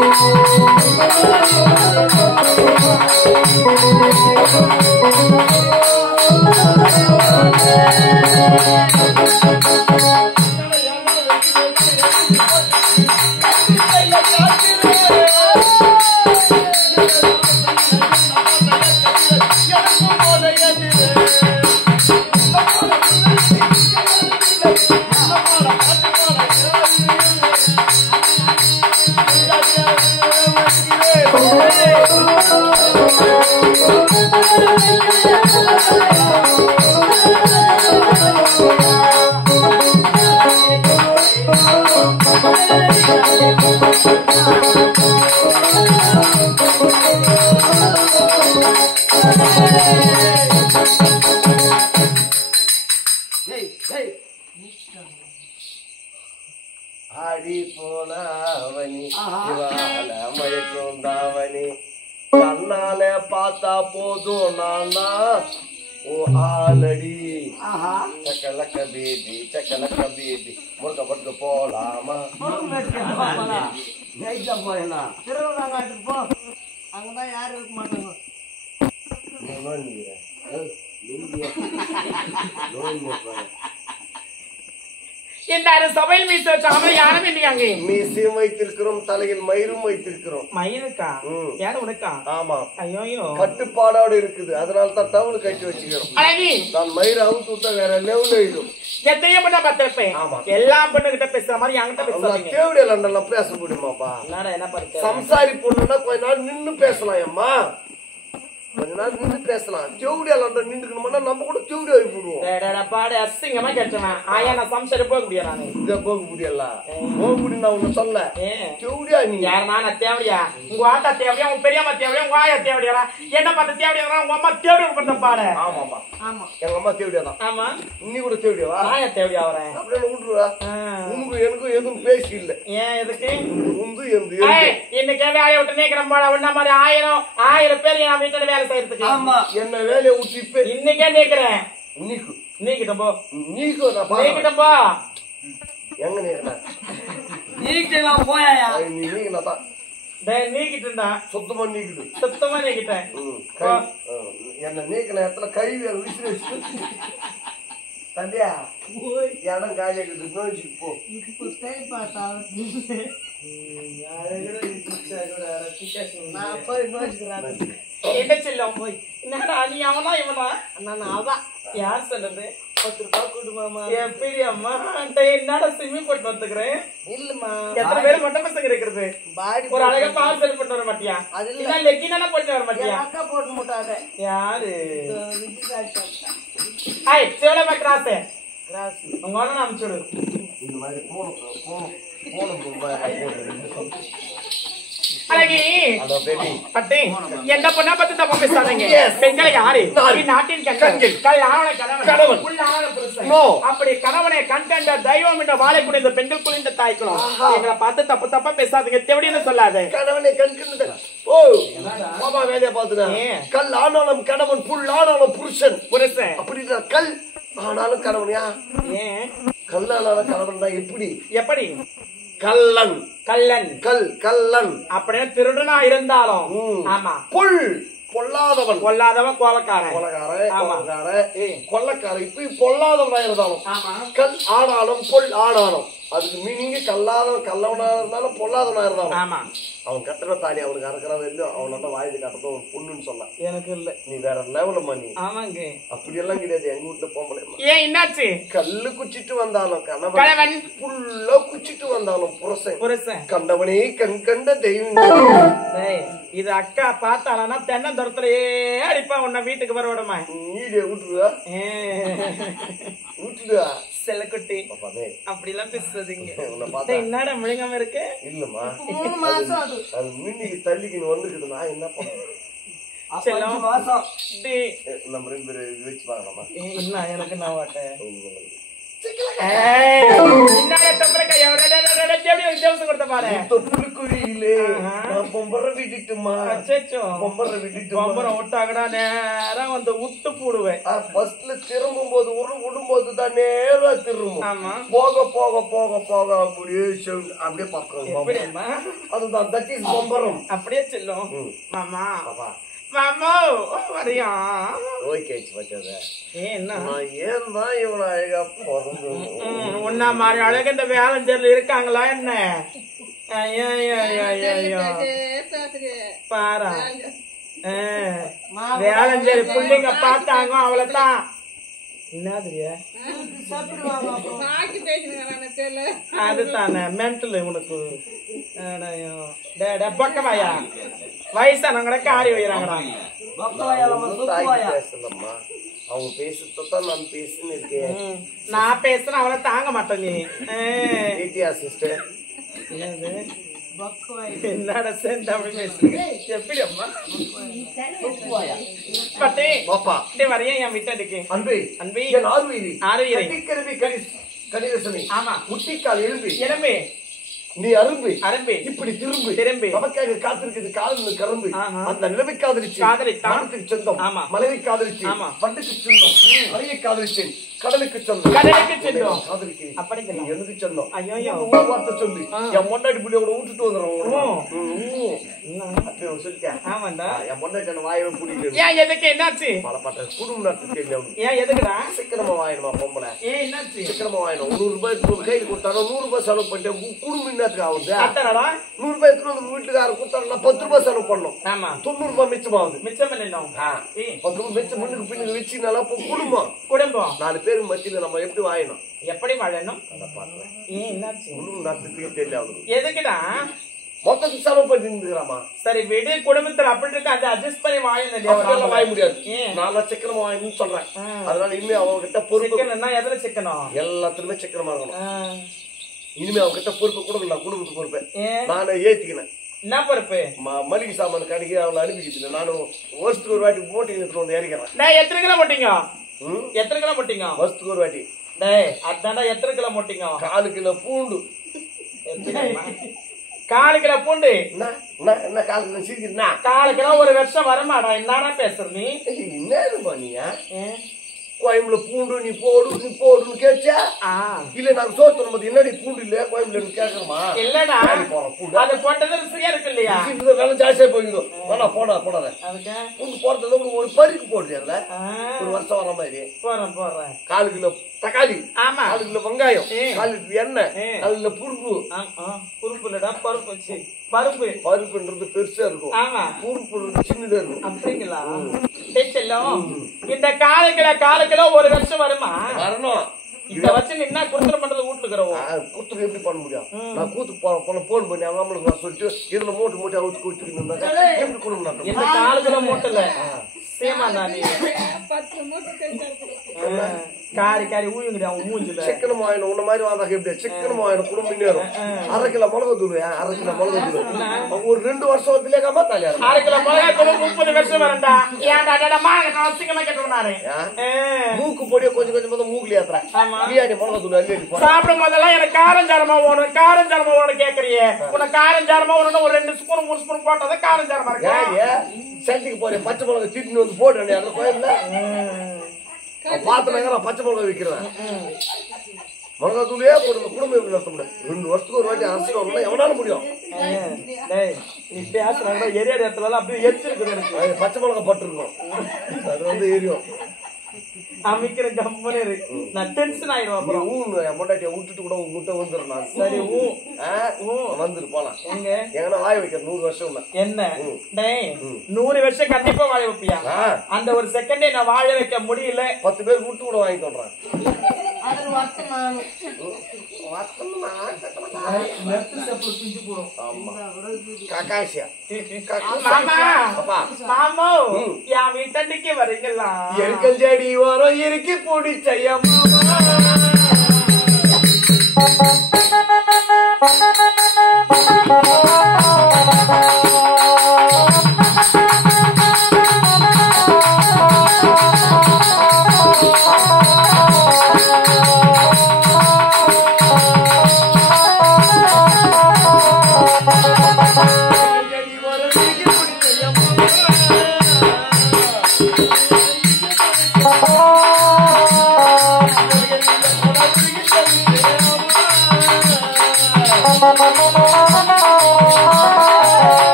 Thank you. ஆடி போனவனி இவால மயக்கொண்டாவனி கண்ணால பார்த்தா போதும் நான் ஓ ஆலடி சக்கலக்க பேபி முருக படுக்க போலாமா போயிடலாம் திருவிழாங்காட்டுக்கு போ அங்கதான் யாரும் இருக்க மாட்டாங்க இந்த சபையில் மீச வச்சாம யாரும் இல்லையாங்க மீசையும் வைத்திருக்கிறோம் தலையில் மயிரும் வைத்திருக்கிறோம் மயிருக்கா யாரும் உனக்கா ஆமா ஐயோ கட்டுப்பாடோடு இருக்குது அதனால தான் டவுன் கட்டி வச்சுக்கிறோம் அழகி நான் மயிறு அவுத்து விட்டா வேற லெவல் எழுதும் எத்தையும் பண்ண பத்திருப்பேன் எல்லாம் பொண்ணு கிட்ட பேசுற மாதிரி என்கிட்ட பேசுறீங்க தேவடியா லண்டன்லாம் பேச முடியுமாப்பா என்ன பண்ணுறது சம்சாரி பொண்ணுன்னா கொஞ்ச நாள் நின்னு பேசலாம் அம்மா கொஞ்ச நாள் நின்று பேசலாம் தேவடியா லண்டன் நின்றுக்கணும்னா நம்ம கூட தேவடியா போடுவோம் பாடு அசிங்கமா கேட்டுவேன் ஆயா நான் சம்சாரி போக முடியாது நானு இத போக முடியல போக முடியும் நான் உன்ன சொல்ல தேவடியா நீ யார் நானா தேவடியா உங்க ஆத்தா தேவடியா உங்க பெரியம்மா தேவடியா உங்க ஆயா தேவடியா என்ன பார்த்து தேவடியா உங்க அம்மா தேவடியா கொடுத்த பாடு ஆமாப்பா ஆமா எங்க அம்மா தேவடியா தான் ஆமா நீ கூட தேவடியாவா ஆயா தேவடியா வரேன் அப்படியே விட்டுருவா உனக்கு எனக்கும் எதுவும் பேசி இல்ல ஏன் எதுக்கு உந்து இன்னைக்கு ஆயா விட்டு நீக்கிறோம் போல உன்ன மாதிரி 1000 பேர் என் வீட்டுல வேலை செய்யறதுக்கு ஆமா என்ன வேலையை விட்டு இப்ப இன்னைக்கே நீக்கிறேன் நீக்கிட்டோம் போ நீக்கிட்டோம் போ எங்க நீக்கிறேன் நீக்கிட்டேன் போயா நீ நீக்கினாதான் நீக்கிட்டா சுத்தமா நீக்கிட்டு சுத்தமா நீக்கிட்டேன் என்ன நீக்கின இடத்துல கை வேற விசிறு வச்சு தம்பியா இடம் காலியாக்குது நோய்ச்சி போ என்ன செல்லம் போய் என்னடா நீ அவனா இவனா நான் அதான் யார் சொல்றது 10 ரூபாய் கொடுமாமா எப்படி அம்மா என்னடா சிம்மி போட்டு வந்துக்கிறேன் இல்லம்மா எத்தனை பேர் மொட்டை பசங்க இருக்கிறது ஒரு அழகா பால் செல் போட்டு வர மாட்டியா அதுல லெக்கினா போட்டு வர மாட்டியா அக்கா போட்டு முட்டாத யாரு ஹாய் சிவலமா கிராஸ் உங்க அண்ணன் அனுப்பிச்சுடு இந்த மாதிரி போனும் அழகி பட்டி என்ன பொண்ணா பத்தி தப்பா பேசாதீங்க பெண்களை யாரு நாட்டின் கணவன் அப்படி கணவனை கண்ட தெய்வம் என்ற வாழை கூட இந்த பெண்கள் குளிர்ந்த தாய்க்கணும் எங்களை பார்த்து தப்பு தப்பா பேசாதீங்க தேவடின்னு சொல்லாத கணவனை கண்கின்ற ஓ பாபா வேலையை பார்த்துனா கல் ஆனாலும் கணவன் புல் ஆனாலும் புருஷன் அப்படின்ற கல் ஆனாலும் கணவனியா ஏன் கல்லானாலும் கணவன் தான் எப்படி கல்லன் கல்லன் அப்படியே திருடனா இருந்தாலும் ஆமா பொல்லாதவன் கோலக்காரன் கொள்ளக்காரன் இப்ப பொல்லாதவனா இருந்தாலும் கல் ஆனாலும் பொல் ஆனாலும் அதுக்கு மீனிங் கல்லவனா இருந்தாலும் பொல்லாதவனா இருந்தாலும் அவன் கட்டுற தாலி அவனுக்கு அறுக்கிற வரையும் அவனோட வாய்க்கு கட்டுறது ஒரு பொண்ணுன்னு சொல்ல எனக்கு இல்ல நீ வேற லெவலமா நீ ஆமாங்க அப்படி எல்லாம் கிடையாது எங்க வீட்டுல பொம்பளை ஏன் என்னாச்சு கல்லு குச்சிட்டு வந்தாலும் கணவன் புல்ல குச்சிட்டு வந்தாலும் புருஷன் கண்டவனே கண் கண்ட தெய்வம் இது அக்கா பார்த்தாலனா தென்னந்தோட்டத்திலேயே அடிப்பா உன்ன வீட்டுக்கு வர விடமா நீடே விட்டுருவா விட்டுடுவா செல்லக்குட்டி அப்படி எல்லாம் பேசுறீங்க என்னடா முழுங்காம இருக்கு இல்லம்மா 3 மாசம் அது மின்னிக்கு தள்ளிக்கின்னு வந்துக்குது நான் என்ன பண்ணேன் நம்ம 2 பேரும் இது வச்சு பாக்கலாமா என்ன எனக்கு நான் வாட்டேன் திரும்பும் போது விடும்போது தான் நேரா திரும்பும் போக போக போக போக அப்படியே அப்படியே பாக்குறோம் அதுதான் தட் இஸ் பொம்பரம் அப்படியே செல்லும் மாமா மாமா வரியா ஓகேச்சு பச்சத என்ன ஏன் தான் இவனை அழகா பிறந்து உன்ன மாதிரி அழகு இந்த வேலஞ்சேரில் இருக்காங்களா என்ன பாரா வேலஞ்சேரி புள்ளிங்க பார்த்தாங்க அவ்வளவுதான் என்னதுரியா அதுதானே மென்டல் உனக்கு பக்கவாயா வயசானவங்க காரி வைக்கிறாங்கடா அவங்க பேசுறதான் நான் பேசுன்னு இருக்கேன் நான் பேசுறேன் அவளை தாங்க மாட்டேன் நீ சிஸ்டர் என்னடா செந்தமிழ் பேசுறீங்க எப்படி அம்மா பட்டே பாப்பா டேய் வரையா என் விட்டதுக்கு அன்பே அன்பே என் ஆர்வீரி ஆறுயிரை கட்டிக்கருவி கணிதசனி ஆமா முட்டிக்கால் எலும்பி எலும்பே நீ அரும்பு அரம்பே இப்படி திரும்பு திரும்பி நமக்காக காத்திருக்குது காதல் கரும்பு ஆஹா. அந்த நிலவை காதலிச்சு காதலித்தான். வானத்துக்கு சொந்தம் ஆமா. மலையை காதலிச்சு ஆமா. பண்டுக்கு சொந்தம் மலையை காதலிச்சேன் கடலுக்கு சொந்தம் கடலுக்கு சொந்தம். காதலிக்கிறேன் அப்படி நீ எனக்கு சொந்தம் ஐயோ ஒரு வார்த்தை சொல்லு என் பொண்டாட்டி புள்ளியோட விட்டுட்டு வந்துடுறோம் சொல்லிட்டேன் ஆமாண்டா என் பொண்டாட்டி என்ன வாயவே பிடிக்கல ஏன் எதுக்கு என்னாச்சு பலப்பட்ட குடும்ப நடத்தி ஏன் எதுக்குடா சிக்கனமா வாங்கிடுமா பொம்பளை ஏன் என்னாச்சு சிக்கனமா வாங்கிடும் 100 ரூபாய் கையில் கொடுத்தாலும் 100 ரூபாய் செலவு பண்ணிட்டு குடும்பம் என்னத்துக்கு ஆகுது அத்தனடா 100 ரூபாய் எடுத்துட்டு வந்து வீட்டுக்காரர் கொடுத்தாலும் 10 ரூபாய் செலவு பண்ணணும் ஆமா 90 ரூபாய் மிச்சமாகுது மிச்சம் பண்ணிடணும் 10 ரூபாய் மிச்சம் முன்னுக்கு பின்னுக்கு வச்சுனால குடும்பம் குடும்பம் 4 பேருக்கு மத்தியில நம்ம எப்படி வாயணும் எப்படி வாழணும் அதை பாக்குறேன் ஏன் என்னாச்சு குடும்பம் நடத்துறதுக்கே தெரியல அவருக்கு எதுக்குடா மொத்தத்துக்கு செலவு பண்ணி இருந்துக்கிறாமா சரி விடு குடும்பத்துல அப்படி இருக்கு அதை அட்ஜஸ்ட் பண்ணி அப்படியெல்லாம் வாய வாழணும் முடியாது ஏன்? நான் சிக்கனமா வாங்கணும்னு சொல்றேன் அதனால இனிமே அவங்க கிட்ட பொறுப்பு சிக்கன் எதுல சிக்கனம் எல்லாத்துலயுமே சிக்கனமா இருக்கணும் இனிமே அவங்க கிட்ட பொறுப்பு கூட நான் குடும்பத்துக்கு பொறுப்பேன் ஏன் நானே ஏத்திக்கினேன் என்ன பொறுப்பு மளிகை சாமான் கடைக்கு அவளை அனுப்பிக்கிட்டு நானும் வருஷத்துக்கு ஒரு வாட்டி மூட்டை எடுத்துட்டு வந்து இறக்கிறேன் டேய் எத்தனை கிலோ போட்டீங்க எத்தனை கிலோ போட்டீங்க வருஷத்துக்கு ஒரு வாட்டி டேய் அதான்டா எத்தனை கிலோ போட்டீங்க 4 கிலோ பூண்டு 4 கிலோ பூண்டு என்ன 4 கிலோ சீக்கிரம் 4 கிலோ ஒரு வருஷம் வரமாடா என்னடா பேசுற நீ என்ன பண்ணியா கோயம்புல பூண்டு நீ போடுன்னு கேச்சா இல்ல நாங்க சோத்து நம்ம என்னடி பூண்டு இல்ல கோயம்புல கேட்கணுமா இல்லடா பூண்டு அது போட்டது ருசியா இருக்கு இல்லையா வேலை ஜாஸ்தியா போயிடும் வேணா போடாத அதுக்கு பூண்டு போடுறது ஒரு பருக்கு போடுறீங்கல்ல ஒரு வருஷம் வர மாதிரி போறேன் 4 கிலோ தக்காளி ஆமா 4 கிலோ வெங்காயம் 4 லிட்டர் எண்ணெய் 4 கிலோ பருப்பு பருப்பு இல்லடா பருப்பு வச்சு பருப்புன்றது பெருசா இருக்கும் ஆமா பருப்பு சின்னதா இருக்கும் அப்படிங்களா செல்லம் இந்த 4 கிலோ ஒரு வருஷம் வருமா வரணும் இத வச்சு என்ன குடுத்துற பண்றது வீட்டுக்குறோம் கூத்துக்கு எப்படி பண்ண முடியும் நான் கூத்து போன் பண்ணி அவங்க அம்மளுக்கு நான் சொல்லிட்டு இதுல மூட்டை அவுத்து கூட்டிக்கணும் எப்படி குடும்பம் இந்த 4 கிலோ மூட்டல சேமா நானி காரி ஊயுங்கடி அவன் மூஞ்சில சிக்கனம் ஆயிடும் உன்ன மாதிரி வந்தாக்க எப்படி சிக்கனம் ஆயிடும் குடும்பம் நேரம் 1/2 கிலோ மிளகு தூள் 1/2 கிலோ மிளகு தூள் ஒரு 2 வருஷத்துலயே கம்மா தாலியா 1/2 கிலோ மிளகா தூள் 30 வருஷம் வரண்டா ஏன்டா சிக்கமா கேட்டுனாரு மூக்கு பொடிய கொஞ்சம் மூக்குல ஏத்துறேன் பிரியாணி மிளகு தூள் அள்ளி சாப்பிடும் போதெல்லாம் எனக்கு காரஞ்சாரமா ஓடும் கேக்குறியே உனக்கு காரஞ்சாரமா ஓடணும் ஒரு 2 ஸ்பூன் 3 ஸ்பூன் போட்டதான் காரஞ்சாரமா இருக்கு சந்திக்கு போறேன் பச்சை மிளகு திட்டு வந்து போடுறேன் அந்த கோயில்ல பாத்துனாங்க நான் பச்சை மிளகா விற்கிறேன் மிளகா தூளியே போட்டு குடும்பம் எப்படி நடத்த முடியும் 2 வருஷத்துக்கு ஒரு வாட்டி அரசு வரணும் எவனால முடியும் நீ பேசுறாங்க ஏரியா இடத்துல அப்படியே எரிச்சிருக்கு எனக்கு பச்சை மிளகா பட்டுருக்கோம் அது வந்து எரியும் அமைக்கிற கம்பெனி இருக்கு நான் டென்ஷன் ஆயிடுவேன் அப்புறம் என் பொண்டாட்டியை விட்டுட்டு கூட உங்ககிட்ட வந்துடுறேன் நான் சரி வந்துட்டு போலாம் எங்க எங்கன்னா வாய வைக்க 100 வருஷம் என்ன டேய் 100 வருஷம் கண்டிப்பா வாழ வைப்பியா அந்த ஒரு செகண்டே நான் வாழ வைக்க முடியல 10 பேர் விட்டு கூட வாங்கி சொல்றேன் என் வீட்டன்னைக்கு வரீங்களா எருக்கஞ்செடி வரும் இறுக்கி பிடிச்சையம்மா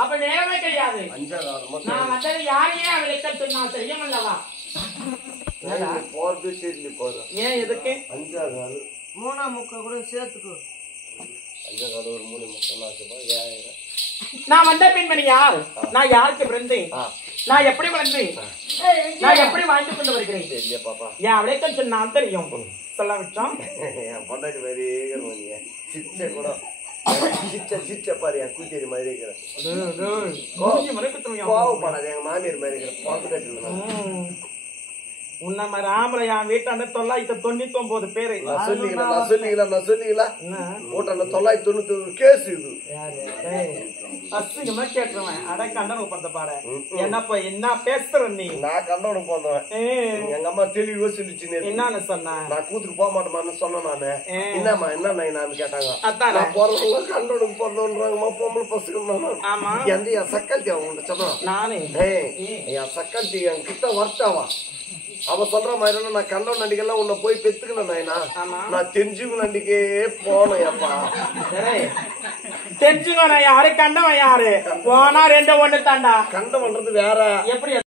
அப்ப நேரமே கிடையாது நான் வந்தது யாரையே அவளுக்கு நான் செய்யமல்லவா போறது தெரியல போற ஏன் எதுக்கு 5 3 முக்கா கூட சேர்த்துக்கோ 5 ஒரு 3 முக்கா 4000 நான் வந்த பெண்மணி யார்? நான் யாருக்கு பிறந்தேன்? நான் எப்படி வளர்ந்தேன்? நான் எப்படி வாழ்ந்து கொண்டு வருகிறேன்? தெரியல பாப்பா. ஏன் அவளே கொஞ்சம் நான் தெரியும் சொல்ல விட்டோம். என் பொண்டாட்டி மாதிரி சிச்ச கூட சிச்ச பாரு என் கூச்சேரி மாதிரி இருக்கிறேன். கோவப்படாது எங்க மாமியார் மாதிரி இருக்கிறேன். பாத்து கட்டிருந்தேன் உன்ன மாதிரி ஆம்பளை என் வீட்டாண்ட 999 பேரு. நான் சொல்லிக்கல போட்டாண்ட 999 கேஸ் இது. அசிங்கமா கேட்டுருவேன். அட கண்டனம் பண்ற பாரு. என்னப்பா என்ன பேசுற நீ? நான் கண்டனம் பண்ணுவேன். எங்க அம்மா தெளிவா சொல்லிச்சு. என்னன்னு சொன்ன? நான் கூத்துக்கு போக மாட்டேமான்னு சொன்னேன் நானு. என்னம்மா என்ன நான் கேட்டாங்க. நான் போறவங்க கண்டனம் போறதுன்றாங்கம்மா பொம்பளை பசங்க. எந்த என் சக்கால்ட்டி அவங்க சொன்னா நானே என் சக்கால்ட்டி என் கிட்ட வரட்டாவா அவ சொல்ற மாதிரி நான் கண்டவன் நண்டிக்கெல்லாம் உன்னை போய் பெத்துக்கணும் நாயனா. நான் தெரிஞ்சுக்க நண்டிக்கே போனேன் அப்பா. தெரிஞ்சுக்கோ நான் யாரு கண்டவன் யாரு போனா 2 1 தாண்டா. கண்டம் பண்றது வேற. எப்படி